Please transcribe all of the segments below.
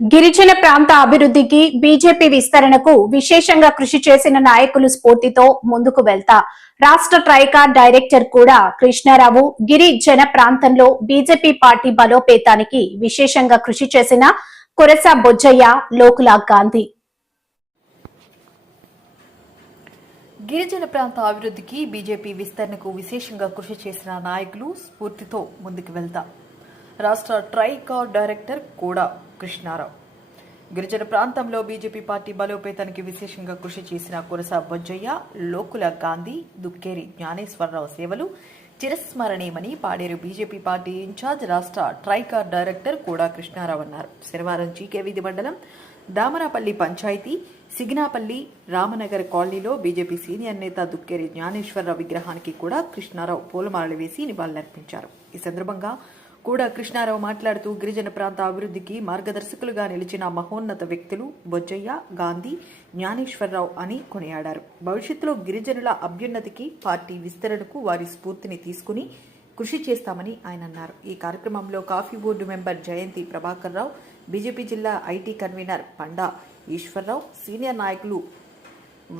గిరిజన ప్రాంత అభివృద్ధికి బీజేపీ విస్తరణకు విశేషంగా కృషి చేసిన నాయకులు స్ఫూర్తితో ముందుకు వెళ్తా. రాష్ట్ర ట్రైకార్ డైరెక్టర్ కూడా కృష్ణారావు గిరిజన ప్రాంతంలో బీజేపీ పార్టీ బలోపేతానికి విశేషంగా కృషి చేసిన కురస బొజ్జయ్య లోకులా గాంధీ. గిరిజన ప్రాంత అభివృద్ధికి బీజేపీ విస్తరణకు విశేషంగా కృషి చేసిన నాయకులు స్ఫూర్తితో ముందుకు వెళ్తా. రాష్ట్ర ట్రైకార్ డైరెక్టర్ కూడా కృష్ణారావు. గిరిజన ప్రాంతంలో బీజేపీ పార్టీ బలోపేతానికి విశేషంగా కృషి చేసిన కురస బొజ్జయ్య లోకుల గాంధీ దుక్కేరి జ్ఞానేశ్వరరావు సేవలు చిరస్మరణీయమని పాడేరు బీజేపీ పార్టీ ఇన్ఛార్జ్ రాష్ట్ర ట్రైకార్ డైరెక్టర్ కూడా కృష్ణారావు అన్నారు. శనివారం జీకే వీధి మండలం దామరాపల్లి పంచాయతీ సిగ్నాపల్లి రామనగర్ కాలనీలో బీజేపీ సీనియర్ నేత దుక్కేరి జ్ఞానేశ్వరరావు విగ్రహానికి కూడా కృష్ణారావు పూలమాలలు వేసి నివాళులర్పించారు. ఈ సందర్భంగా కూడా కృష్ణారావు మాట్లాడుతూ గిరిజన ప్రాంత అభివృద్ధికి మార్గదర్శకులుగా నిలిచిన మహోన్నత వ్యక్తులు బొజ్జయ్య గాంధీ జ్ఞానేశ్వరరావు అని కొనియాడారు. భవిష్యత్తులో గిరిజనుల అభ్యున్నతికి పార్టీ విస్తరణకు వారి స్ఫూర్తిని తీసుకుని కృషి చేస్తామని ఆయన అన్నారు. ఈ కార్యక్రమంలో coffee board member Jayanthi Prabhakar Rao BJP జిల్లా IT convenor Panda Eswararao senior నాయకులు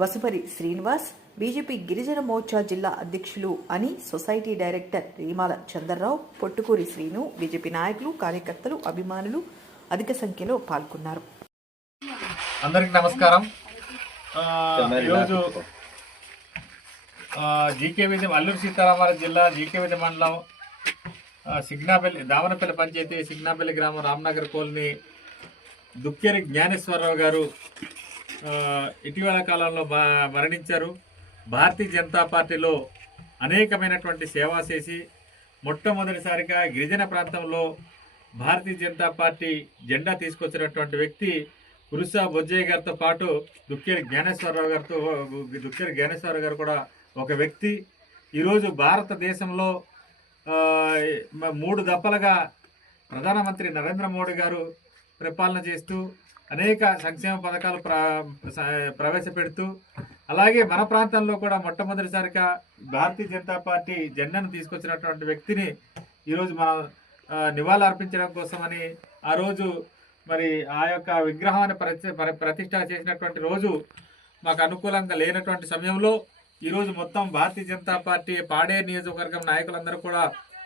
వసుపరి శ్రీనివాస్ బీజేపీ గిరిజన మోర్చా జిల్లా అధ్యక్షులు అని society director Reemala Chandarrao Pottukuri Srinu BJP నాయకులు కార్యకర్తలు అభిమానులు అధిక సంఖ్యలో పాల్గొన్నారు. అందరికి నమస్కారం. ఆ, ఈరోజు ఆ, జీకే విధి అల్లూరు సీతారామరాజు జిల్లా జీకే విధి మండలం సిగ్నాపల్లి దామనపల్లి పంచాయతీ సిగ్నాపల్లి గ్రామం రామ్నగర్ కోల్ని దుక్కేరి జ్ఞానేశ్వరరావు గారు ఆ, ఇటీవల కాలంలో మరణించారు. భారతీయ జనతా పార్టీలో అనేకమైనటువంటి సేవ చేసి మొట్టమొదటిసారిగా గిరిజన ప్రాంతంలో భారతీయ జనతా పార్టీ జెండా తీసుకొచ్చినటువంటి వ్యక్తి కురుసా బొజ్జయ్య గారితో పాటు దుక్కేరి జ్ఞానేశ్వరరావు గారితో దుక్కేరి జ్ఞానేశ్వరరావు గారు కూడా ఒక వ్యక్తి. ఈరోజు భారతదేశంలో మూడు దప్పలుగా ప్రధానమంత్రి నరేంద్ర మోడీ గారు పరిపాలన చేస్తూ అనేక సంక్షేమ పథకాలు ప్ర స- ప్రవేశపెడుతూ అలాగే మన ప్రాంతంలో కూడా మొట్టమొదటిసారిగా భారతీయ జనతా పార్టీ జెండాను తీసుకొచ్చినటువంటి వ్యక్తిని ఈరోజు మనం ఆ, నివాళులు అర్పించడం కోసమని ఆ రోజు మరి ఆ యొక్క విగ్రహాన్ని ప్రతి ప్రతిష్ట చేసినటువంటి రోజు మాకు అనుకూలంగా లేనటువంటి సమయంలో ఈరోజు మొత్తం భారతీయ జనతా పార్టీ పాడేరు నియోజకవర్గం నాయకులందరూ కూడా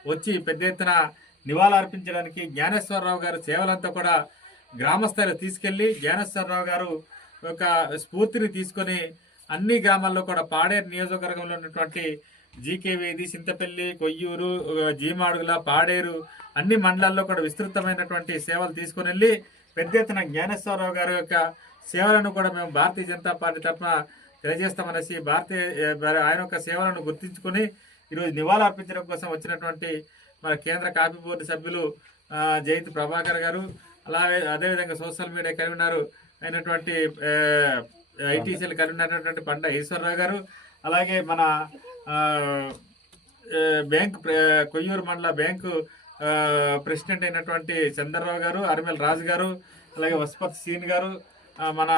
వచ్చి పెద్ద ఎత్తున నివాళులు అర్పించడానికి జ్ఞానేశ్వరరావు గారి సేవలంతా కూడా గ్రామస్థాయిలో తీసుకెళ్ళి జ్ఞానేశ్వరరావు గారు ఒక స్ఫూర్తిని తీసుకొని అన్ని గ్రామాల్లో కూడా పాడేరు నియోజకవర్గంలో ఉన్నటువంటి జీకే వేది సింతపల్లి కొయ్యూరు జీమాడుగుల పాడేరు అన్ని మండలాల్లో కూడా విస్తృతమైనటువంటి సేవలు తీసుకుని వెళ్ళి పెద్ద ఎత్తున జ్ఞానేశ్వరరావు గారి యొక్క సేవలను కూడా మేము భారతీయ జనతా పార్టీ తరఫున తెలియజేస్తామనేసి భారతీయ ఆయన యొక్క సేవలను గుర్తించుకుని ఈరోజు నివాళులు అర్పించడం కోసం వచ్చినటువంటి మన కేంద్ర కాపీ బోర్డు సభ్యులు జయంతి ప్రభాకర్ గారు అలాగే అదేవిధంగా సోషల్ మీడియా కన్వీనర్ అయినటువంటి ఐటీసీలు కన్వీనర్ పండ. ఈశ్వరరావు గారు అలాగే మన బ్యాంక్ కొయ్యూరు మండల బ్యాంకు ప్రెసిడెంట్ అయినటువంటి చంద్రరావు గారు అరిమెల్ రాజు గారు అలాగే వసుపతి సీన్ గారు మన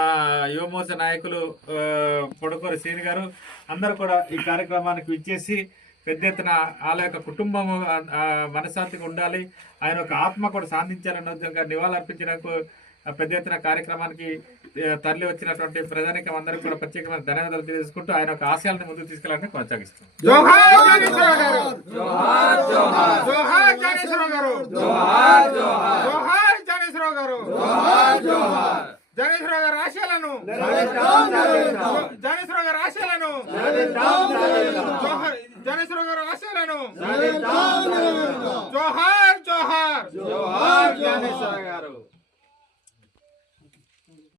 యువమోర్చ నాయకులు పొడకూరి సీన్ గారు అందరూ కూడా ఈ కార్యక్రమానికి విచ్చేసి పెద్ద ఎత్తున వాళ్ళ యొక్క కుటుంబం మనశ్శాంతిగా ఉండాలి. ఆయన యొక్క ఆత్మ కూడా సాధించాలన్న నివాళులు అర్పించడానికి పెద్ద ఎత్తున కార్యక్రమానికి తరలి వచ్చినటువంటి ప్రజానికం అందరికీ కూడా ప్రత్యేకమైన ధన్యవాదాలు తెలియజేసుకుంటూ ఆయన యొక్క ఆశయాలను ముందుకు తీసుకెళ్ళడానికి కొనసాగిస్తాం జోహార్ జ్ఞానేశ్వరరావు గారు జోహార్ జోహార్ జోహార్ జ్ఞానేశ్వరరావు గారు జోహార్ జోహార్ జోహార్ జ్ఞానేశ్వరరావు గారు జోహార్ జోహార్ జ్ఞానేశ్వరరావు గారి ఆశయాలను గారి ఆశయాలను జోహార్ జ్ఞానేశ్వరరావు గారి ఆశయాలను జోహార్ జోహార్ గారు